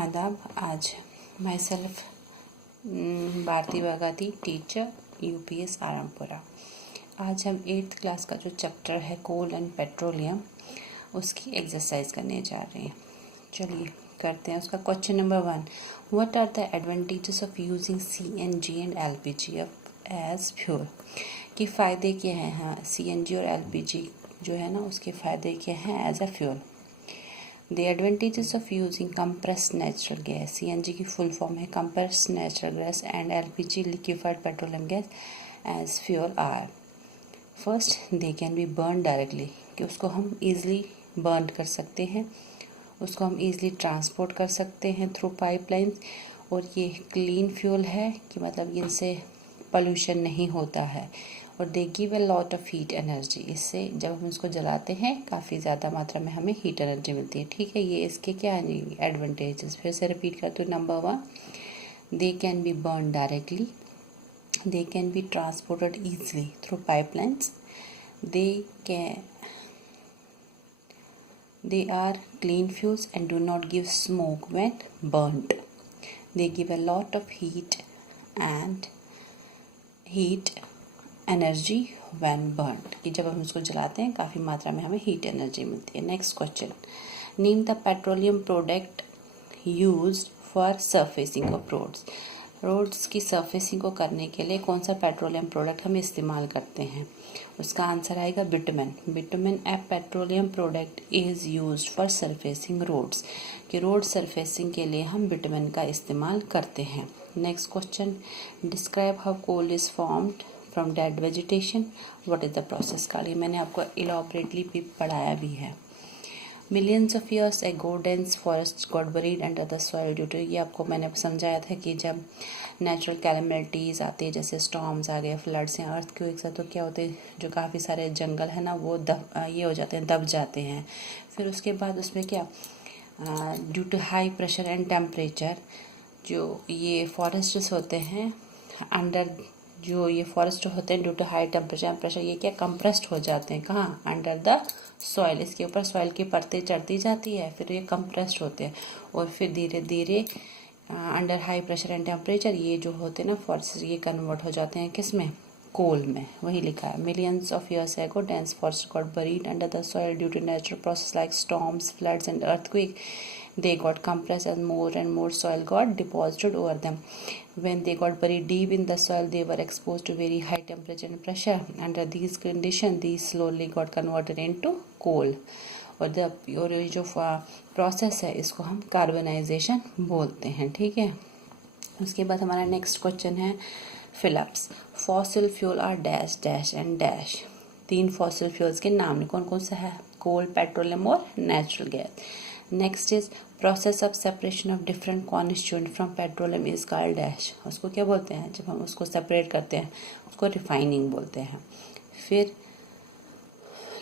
आदाब। आज myself Bharti Bagati, teacher UPS Arampura. आज हम 8th क्लास का जो चैप्टर है कोल एंड पेट्रोलियम, उसकी एक्सरसाइज करने जा रहे हैं। चलिए करते हैं उसका। Question number 1, what are the advantages of using CNG and LPG as fuel. कि फ़ायदे क्या हैं। हाँ, CNG और LPG जो है ना, उसके फ़ायदे क्या हैं as a fuel. The advantages of using compressed natural gas, CNG की फुल फॉर्म है compressed natural gas, and LPG liquefied petroleum gas as fuel are. First, they can be burned directly, कि उसको हम easily burn कर सकते हैं, उसको हम easily transport कर सकते हैं through pipelines, और ये clean fuel है कि मतलब इनसे pollution नहीं होता है, और they give a lot of heat energy. इससे जब हम इसको जलाते हैं काफ़ी ज़्यादा मात्रा में हमें हीट एनर्जी मिलती है। ठीक है, ये इसके क्या है एडवांटेजेस। फिर से रिपीट करते हूँ। Number 1, they can be burn directly, they can be transported easily through pipelines, they are clean fuels and do not give smoke when burnt. They give a lot of heat energy when burned, कि जब हम उसको जलाते हैं काफ़ी मात्रा में हमें हीट एनर्जी मिलती है। Next question, name the petroleum product used for surfacing of roads. Roads की सरफेसिंग को करने के लिए कौन सा पेट्रोलियम प्रोडक्ट हम इस्तेमाल करते हैं। उसका आंसर आएगा bitumen. Bitumen a petroleum product is used for surfacing roads, कि रोड सरफेसिंग के लिए हम बिटुमेन का इस्तेमाल करते हैं। Next question, describe how coal is formed from dead vegetation, what is the process. का ये मैंने आपको इलॉबरेटली भी पढ़ाया भी है। Millions of years ago dense forest got buried under the soil due to, ये आपको मैंने समझाया था कि जब नेचुरल कैलेमिटीज़ आती है, जैसे स्टॉर्म्स आ गए, फ्लड्स हैं, अर्थक्वेक्स है, तो क्या होते हैं जो काफ़ी सारे जंगल है ना वो ये हो जाते हैं, दब जाते हैं। फिर उसके बाद उसमें क्या, due to high pressure and temperature, जो ये फॉरेस्ट्स होते हैं अंडर, जो ये फॉरेस्ट होते हैं due to high temperature and pressure, ये क्या कंप्रेस्ड हो जाते हैं कहाँ, अंडर द सॉइल। इसके ऊपर सॉइल की परतें चढ़ती जाती है, फिर ये कंप्रेस्ड होते हैं, और फिर धीरे धीरे under high pressure and temperature ये जो होते हैं ना फॉरेस्ट, ये कन्वर्ट हो जाते हैं किस में, कोल में। वही लिखा है, millions of years ago dense forest got buried under the soil due to natural process like storms, floods and earthquake. They got compressed as more and more soil got deposited over them. When they got buried deep in the soil, they were exposed to very high temperature and pressure. Under these conditions, these slowly got converted into coal. और ये जो process है इसको हम carbonization बोलते हैं। ठीक है, उसके बाद हमारा नेक्स्ट क्वेश्चन है fill ups. Fossil fuel are dash dash and dash. 3 fossil fuels के नाम कौन कौन सा है, कोल, पेट्रोलियम और natural gas. Next is process of separation of different constituent from petroleum is called dash. उसको क्या बोलते हैं, जब हम उसको सेपरेट करते हैं उसको रिफाइनिंग बोलते हैं। फिर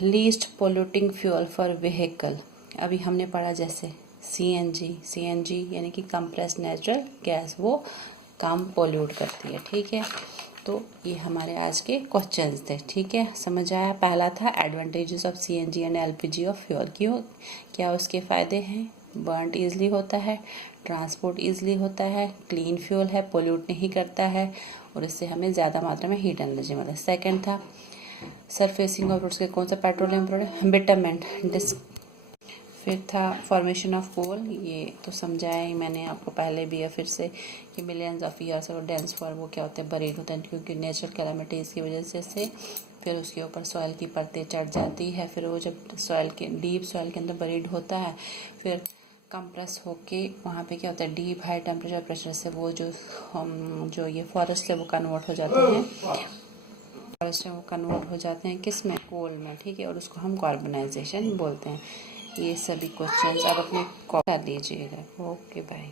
least polluting fuel for vehicle, अभी हमने पढ़ा जैसे CNG यानी कि कंप्रेस्ड नेचुरल गैस, वो कम पोल्यूट करती है। ठीक है, तो ये हमारे आज के क्वेश्चंस थे। ठीक है, समझ आया। पहला था advantages of CNG and LPG of fuel. क्यों, क्या उसके फ़ायदे हैं, बर्न ईजली होता है, ट्रांसपोर्ट ईजली होता है, क्लीन फ्यूल है, पोल्यूट नहीं करता है, और इससे हमें ज़्यादा मात्रा में हीट एनर्जी मिलती है। सेकेंड था सरफेसिंग ऑफ रोड्स के कौन सा पेट्रोलियम प्रोडक्ट, बिटुमेन। फिर था फॉर्मेशन ऑफ कोल, ये तो समझाया ही मैंने आपको पहले भी है फिर से, कि मिलियंस ऑफ ईयर्स और डेंस फॉर वो क्या होते हैं, बरीड होते हैं क्योंकि नेचुरल कैलामिटीज़ की वजह से फिर उसके ऊपर सॉइल की परतें चढ़ जाती है। फिर वो जब सॉइल के डीप सॉइल के अंदर बरीड होता है, फिर कंप्रेस होके वहाँ पे क्या होता है, डीप हाई टेम्परेचर प्रेशर से वो जो ये फॉरेस्ट से वो कन्वर्ट हो जाते हैं, फॉरेस्ट में वो कन्वर्ट हो जाते हैं किस में, कोल में। ठीक है, और उसको हम कार्बनाइजेशन बोलते हैं। ये सभी क्वेश्चंस आप अपने कर लीजिएगा। Okay bye.